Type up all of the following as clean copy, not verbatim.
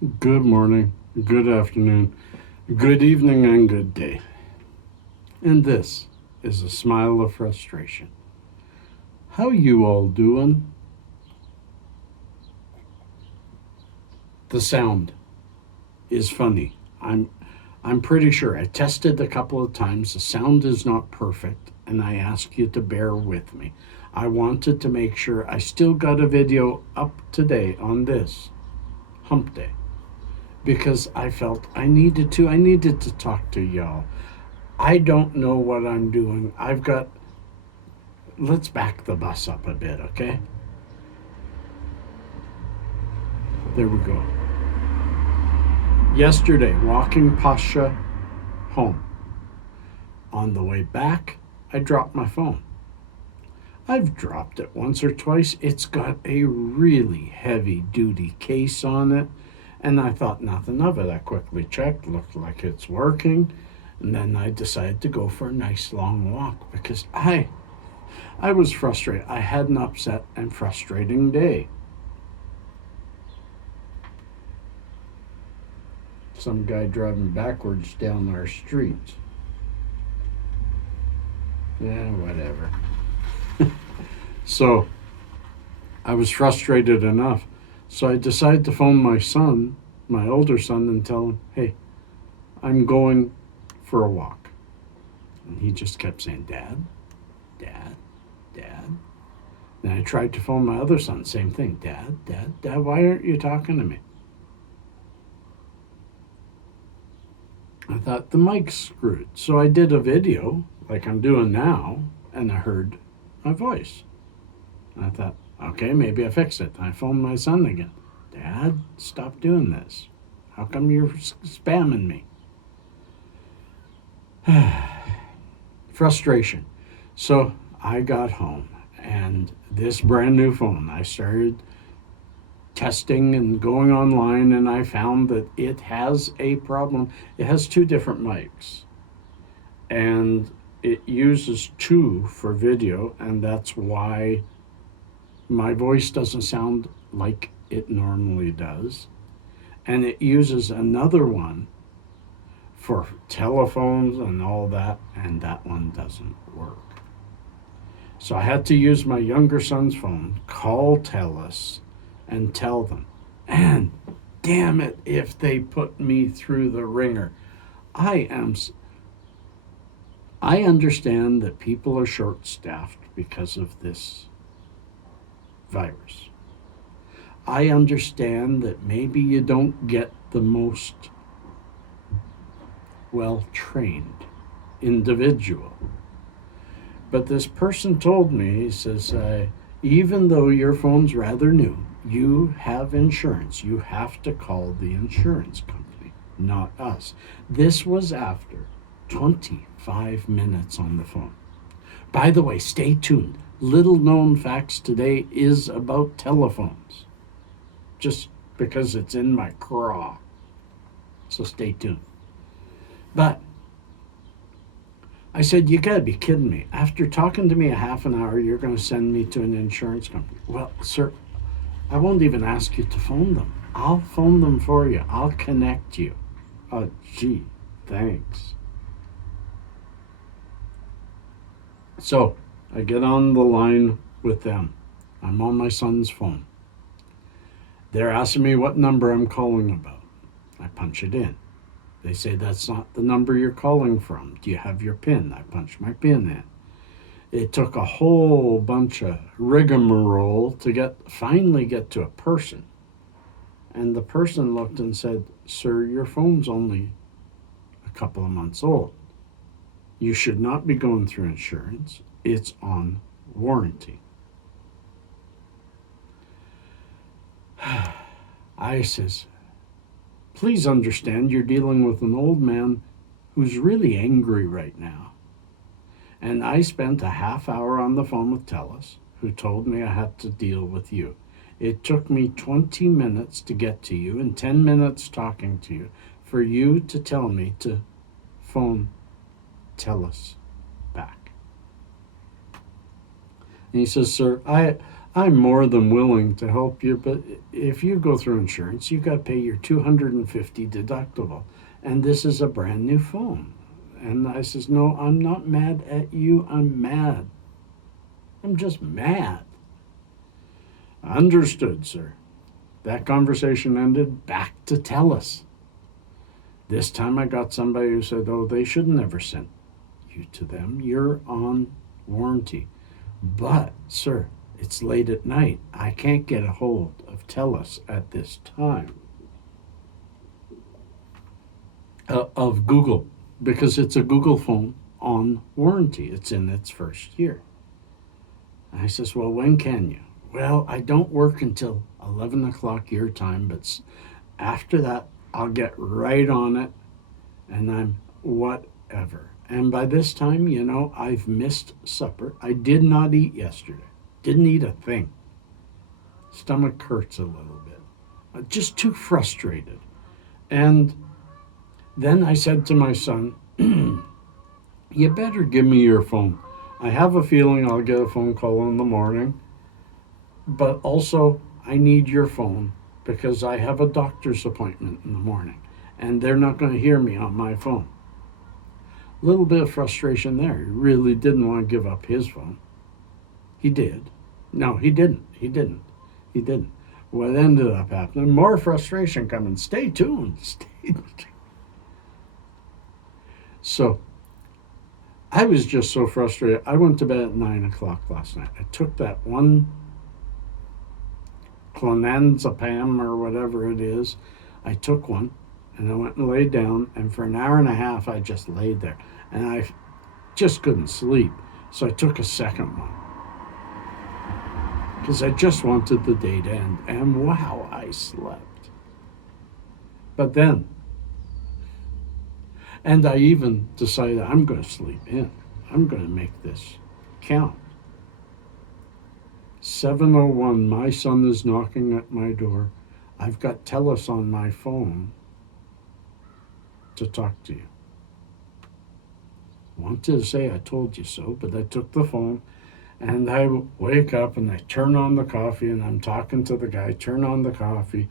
Good morning, good afternoon, good evening, and good day. And this is a smile of frustration. How you all doing? The sound is funny. I'm pretty sure I tested a couple of times. The sound is not perfect, and I ask you to bear with me. I wanted to make sure I still got a video up today on this hump day because I felt I needed to. I needed to talk to y'all. I don't know what I'm doing. Let's back the bus up a bit, okay? There we go. Yesterday, walking Pasha home. On the way back, I dropped my phone. I've dropped it once or twice. It's got a really heavy duty case on it, and I thought nothing of it. I quickly checked, looked like it's working, and then I decided to go for a nice long walk because I was frustrated. I had an upset and frustrating day. Some guy driving backwards down our street. Yeah, whatever. So I was frustrated enough. So I decided to phone my son, my older son, and tell him, hey, I'm going for a walk. And he just kept saying, Dad, Dad, Dad. Then I tried to phone my other son, same thing. Dad, Dad, Dad, why aren't you talking to me? I thought the mic's screwed. So I did a video like I'm doing now, and I heard my voice. And I thought, okay, maybe I fixed it. I phoned my son again. Dad, stop doing this. How come you're spamming me? Frustration. So I got home, and this brand new phone, I started testing and going online, and I found that it has a problem. It has two different mics, and it uses two for video, and that's why my voice doesn't sound like it normally does. And it uses another one for telephones and all that, and that one doesn't work. So I had to use my younger son's phone, call Telus, and tell them. And damn it if they put me through the ringer. I understand that people are short-staffed because of this virus. I understand that maybe you don't get the most well-trained individual. But this person told me, he says, even though your phone's rather new, you have insurance. You have to call the insurance company, not us. This was after 25 minutes on the phone. By the way, stay tuned. Little known facts today is about telephones, just because it's in my craw. So stay tuned. But I said, you gotta be kidding me. After talking to me a half an hour, you're gonna send me to an insurance company. Well, sir, I won't even ask you to phone them. I'll phone them for you. I'll connect you. Oh, gee, thanks. So I get on the line with them. I'm on my son's phone. They're asking me what number I'm calling about. I punch it in. They say, that's not the number you're calling from. Do you have your PIN? I punch my PIN in. It took a whole bunch of rigmarole to finally get to a person. And the person looked and said, sir, your phone's only a couple of months old. You should not be going through insurance. It's on warranty. I says, please understand you're dealing with an old man who's really angry right now. And I spent a half hour on the phone with Telus, who told me I had to deal with you. It took me 20 minutes to get to you and 10 minutes talking to you for you to tell me to phone Telus back. And he says, sir, I'm more than willing to help you, but if you go through insurance, you got to pay your $250 deductible. And this is a brand new phone. And I says, no, I'm not mad at you. I'm mad. I'm just mad. Understood, sir. That conversation ended. Back to Telus. This time I got somebody who said, oh, they should never send you to them. You're on warranty. But, sir, it's late at night. I can't get a hold of Telus at this time. Of Google, because it's a Google phone on warranty. It's in its first year. I says, well, when can you? Well, I don't work until 11 o'clock your time, but after that, I'll get right on it, and I'm whatever. And by this time, I've missed supper. I did not eat yesterday. Didn't eat a thing. Stomach hurts a little bit. Just too frustrated. And then I said to my son, you better give me your phone. I have a feeling I'll get a phone call in the morning, but also I need your phone because I have a doctor's appointment in the morning and they're not going to hear me on my phone. A little bit of frustration there. He really didn't want to give up his phone. He did. No, he didn't. He didn't. What ended up happening, more frustration coming. Stay tuned. Stay tuned. So I was just so frustrated. I went to bed at 9 o'clock last night. I took that one clonazepam or whatever it is. I took one and I went and laid down, and for an hour and a half I just laid there and I just couldn't sleep. So I took a second one because I just wanted the day to end, and wow, I slept. But then, and I even decided I'm going to sleep in. I'm going to make this count. 7:01, my son is knocking at my door. I've got Telus on my phone to talk to you. I wanted to say I told you so, but I took the phone and I wake up and I turn on the coffee and I'm talking to the guy, turn on the coffee.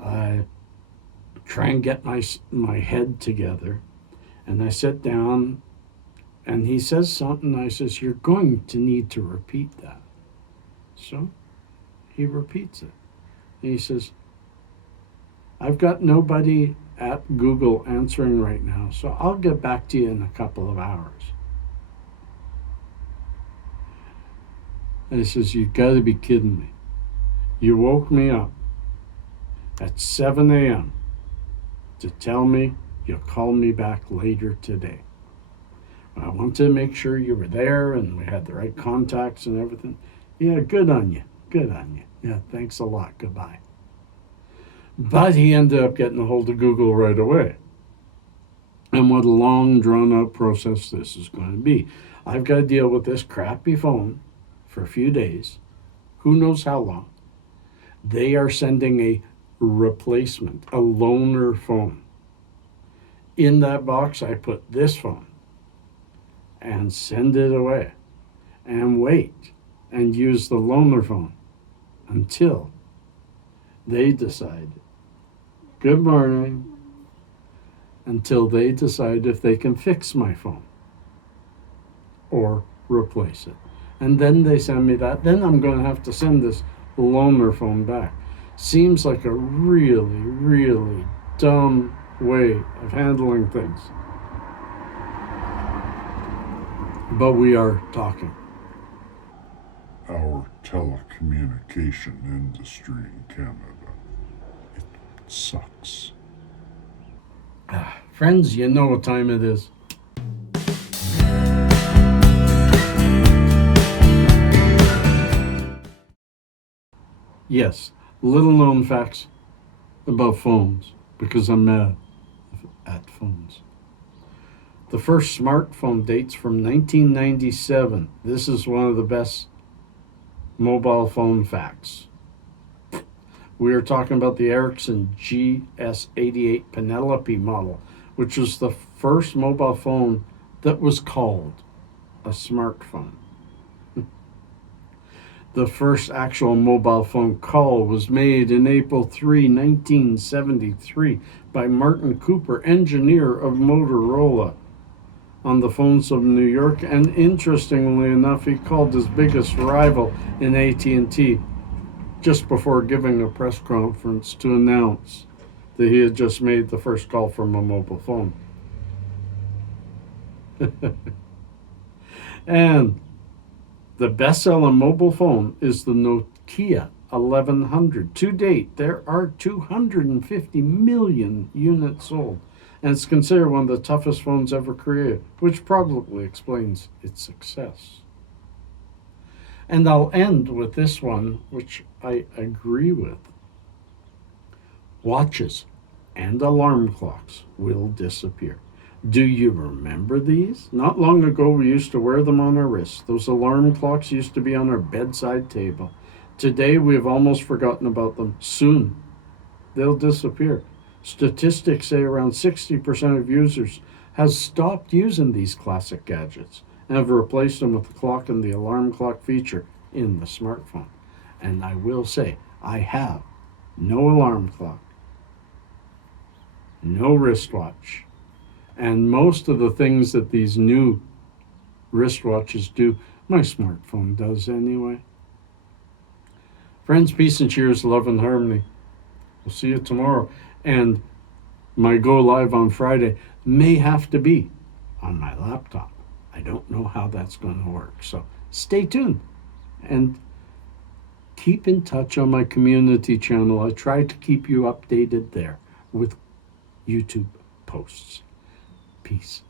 I try and get my head together. And I sit down and he says something. I says, you're going to need to repeat that. So he repeats it. And he says, I've got nobody at Google answering right now, so I'll get back to you in a couple of hours. And he says, you got to be kidding me. You woke me up at 7 a.m. to tell me you'll call me back later today. I wanted to make sure you were there and we had the right contacts and everything. Yeah, good on you. Good on you. Yeah, thanks a lot. Goodbye. But he ended up getting a hold of Google right away. And what a long, drawn-out process this is going to be. I've got to deal with this crappy phone for a few days. Who knows how long. They are sending a replacement, a loaner phone. In that box, I put this phone and send it away and wait and use the loaner phone until they decide, good morning, until they decide if they can fix my phone or replace it. And then they send me that. Then I'm going to have to send this loaner phone back. Seems like a really, really dumb way of handling things. But we are talking. Our telecommunication industry in Canada, it sucks. Friends, you know what time it is. Yes, little known facts about phones, because I'm mad at phones. The first smartphone dates from 1997. This is one of the best mobile phone facts. We are talking about the Ericsson GS88 Penelope model, which was the first mobile phone that was called a smartphone. The first actual mobile phone call was made in April 3, 1973 by Martin Cooper, engineer of Motorola, on the phones of New York, and interestingly enough, he called his biggest rival in AT&T just before giving a press conference to announce that he had just made the first call from a mobile phone. And the best-selling mobile phone is the Nokia 1100. To date, there are 250 million units sold, and it's considered one of the toughest phones ever created, which probably explains its success. And I'll end with this one, which I agree with. Watches and alarm clocks will disappear. Do you remember these? Not long ago, we used to wear them on our wrists. Those alarm clocks used to be on our bedside table. Today, we have almost forgotten about them. Soon, they'll disappear. Statistics say around 60% of users has stopped using these classic gadgets and have replaced them with the clock and the alarm clock feature in the smartphone. And I will say, I have no alarm clock, no wristwatch, and most of the things that these new wristwatches do, my smartphone does anyway. Friends, peace and cheers, love and harmony. We'll see you tomorrow. And my go live on Friday may have to be on my laptop. I don't know how that's going to work. So stay tuned and keep in touch on my community channel. I try to keep you updated there with YouTube posts. Peace.